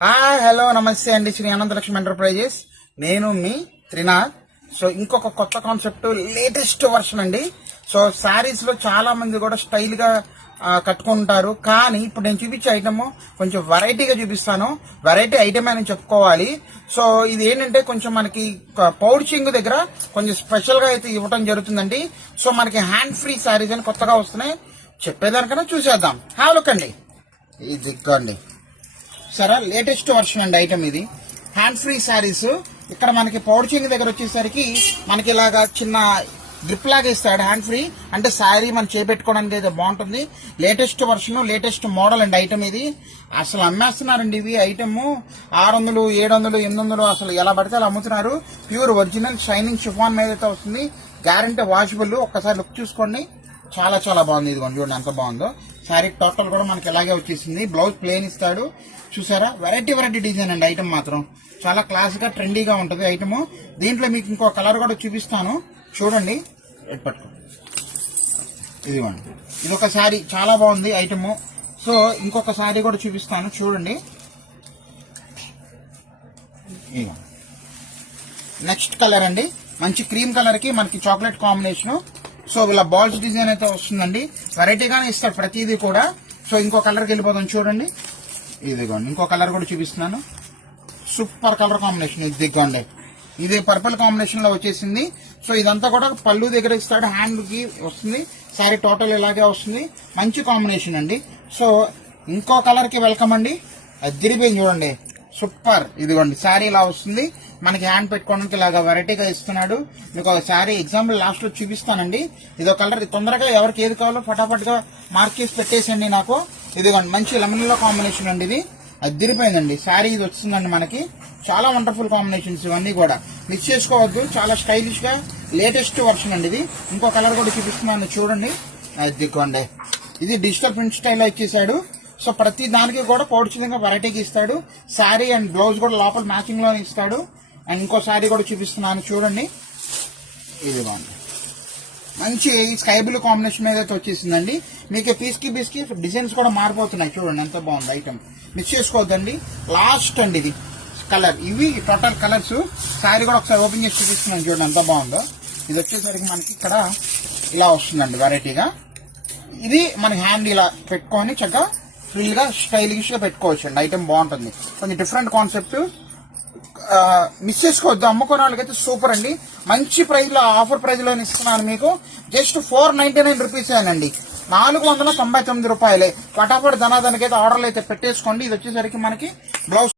Hello నమస్తే అండి. Shri Ananthalakshmi enterprises. నేను మీ త్రినాథ్. సో ఇంకొక కొత్త కాన్సెప్ట్, లేటెస్ట్ వర్షన్ అండి. సో శారీస్ లో చాలా మంది కూడా స్టైల్ గా కట్టుకుంటారు. కానీ ఇప్పుడు నేను చూపించే ఐటమ్ కొంచెం వెరైటీగా చూపిస్తాను. వెరైటీ ఐటమ్ అని చెప్పుకోవాలి. సో ఇది ఏంటంటే కొంచెం మనకి పౌడ్చింగ్ దగ్గర కొంచెం స్పెషల్ గా అయితే ఇవ్వడం జరుగుతుందండి. సో మనకి హ్యాండ్ ఫ్రీ శారీస్ అని కొత్తగా వస్తున్నాయి. చెప్పేదానికన్నా చూసేద్దాం. హ్యావ్ లుక్ అండి. ఇది దిగ్గండి. సరే, లేటెస్ట్ వర్షన్ అండి ఐటమ్ ఇది. Hand free saris. ఇక్కడ మనకి పౌడ్చింగ్ దగ్గర వచ్చేసరికి మనకి ఇలాగా చిన్న గ్రిప్ లాగా ఇస్తాడు. హ్యాండ్ ఫ్రీ అంటే శారీ మనం చేపెట్టుకోవడానికి అయితే బాగుంటుంది. లేటెస్ట్ వర్షన్, లేటెస్ట్ మోడల్ అండి ఐటమ్ ఇది. అసలు అమ్మేస్తున్నారండి ఇవి ఐటమ్ 600, 700, 800 అసలు ఎలా పడితే అలా అమ్ముతున్నారు. ప్యూర్ ఒరిజినల్ షైనింగ్ షిఫాన్ మీద అయితే వస్తుంది. Guarantee washable. ఒక్కసారి లుక్ చూసుకోండి. చాలా చాలా బాగుంది. ఇదిగోండి, చూడండి ఎంత బాగుందో. శారీ టోటల్ కూడా మనకి ఇలాగే వచ్చేసింది. బ్లౌజ్ ప్లేన్ ఇస్తాడు. చూసారా, వెరైటీ డిజైన్ అండి ఐటమ్ మాత్రం. చాలా క్లాస్ గా ట్రెండీగా ఉంటుంది ఐటమ్. దీంట్లో మీకు ఇంకో కలర్ కూడా చూపిస్తాను, చూడండి. పట్టుకోండి, ఇదిగోండి. ఇది ఒక శారీ చాలా బాగుంది ఐటమ్. సో ఇంకొక శారీ కూడా చూపిస్తాను, చూడండి. నెక్స్ట్ కలర్ అండి, మంచి క్రీమ్ కలర్ కి మనకి చాక్లెట్ కాంబినేషన్. సో ఇలా బాల్స్ డిజైన్ అయితే వస్తుందండి. వెరైటీగానే ఇస్తారు ప్రతిదీ కూడా. సో ఇంకో కలర్కి వెళ్ళిపోతాం, చూడండి. ఇదిగోండి, ఇంకో కలర్ కూడా చూపిస్తున్నాను. Super colour combination. ఇదిగోండి, ఇది పర్పుల్ కాంబినేషన్ లో వచ్చేసింది. సో ఇదంతా కూడా పళ్ళు దగ్గర ఇస్తాడు, హ్యాండ్ కి వస్తుంది. శారీ టోటల్ ఇలాగే వస్తుంది. మంచి కాంబినేషన్ అండి. సో ఇంకో కలర్ కి వెల్కమ్ అండి. అదిరిపోయింది, చూడండి. సూపర్. ఇదిగోండి, శారీ ఇలా వస్తుంది. మనకి హ్యాండ్ పెట్టుకోవడానికి ఇలాగా వెరైటీగా ఇస్తున్నాడు. మీకు ఒక శారీ ఎగ్జాంపుల్ లాస్ట్ లో చూపిస్తానండి. ఇదో కలర్ తొందరగా ఎవరికి ఏది కావాలో ఫటాఫట్ గా మార్క్ చేసి పెట్టేసండి నాకు. ఇదిగోండి, మంచి లెమన్ లో కాంబినేషన్ అండి. ఇది అదిరిపోయిందండి. శారీ ఇది వస్తుందండి మనకి. చాలా వండర్ఫుల్ కాంబినేషన్స్ ఇవన్నీ కూడా. మిక్స్ చేసుకోవద్దు. చాలా స్టైలిష్ గా లేటెస్ట్ వర్షన్ అండి ఇది. ఇంకో కలర్ కూడా చూపిస్తున్నాను, చూడండి. అదిగోండి, ఇది డిజిటల్ ప్రింట్ స్టైల్ ఇచ్చేసాడు. సో ప్రతి దానికి కూడా పౌడ్చింగ్ వెరైటీకి ఇస్తాడు. శారీ అండ్ బ్లౌజ్ కూడా లోపల మ్యాచింగ్ లోనే ఇస్తాడు. అండ్ ఇంకో శారీ కూడా చూపిస్తున్నాను, చూడండి. ఇది బాగుంది, మంచి స్కై బ్లూ కాంబినేషన్ మీద అయితే వచ్చేసిందండి. మీకు పీస్కి డిజైన్స్ కూడా మారిపోతున్నాయి, చూడండి ఎంత బాగుంది ఐటమ్. మిక్స్ చేసుకోవద్దండి. లాస్ట్ అండి ఇది కలర్. ఇవి టోటల్ కలర్స్. శారీ కూడా ఒకసారి ఓపెన్ చేసి చూపిస్తున్నాను, చూడండి ఎంత బాగుందో. ఇది వచ్చేసరికి మనకి ఇక్కడ ఇలా వస్తుందండి వెరైటీగా. ఇది మనకి హ్యాండ్ ఇలా పెట్టుకొని చక్కగా ఫ్రీల్ గా స్టైలిష్ గా పెట్టుకోవచ్చు అండి. ఐటమ్ బాగుంటుంది. కొంచెం డిఫరెంట్ కాన్సెప్ట్. మిస్ చేసుకోవద్దు. అమ్ముకునే వాళ్ళకైతే సూపర్ అండి. మంచి ప్రైస్ లో, ఆఫర్ ప్రైస్ లో ఇస్తున్నాను మీకు. జస్ట్ 499 రూపీస్ అండి. 499 రూపాయలే. పటాపట్ ధనాదానికైతే ఆర్డర్లు అయితే పెట్టేసుకోండి. ఇది వచ్చేసరికి మనకి బ్లౌజ్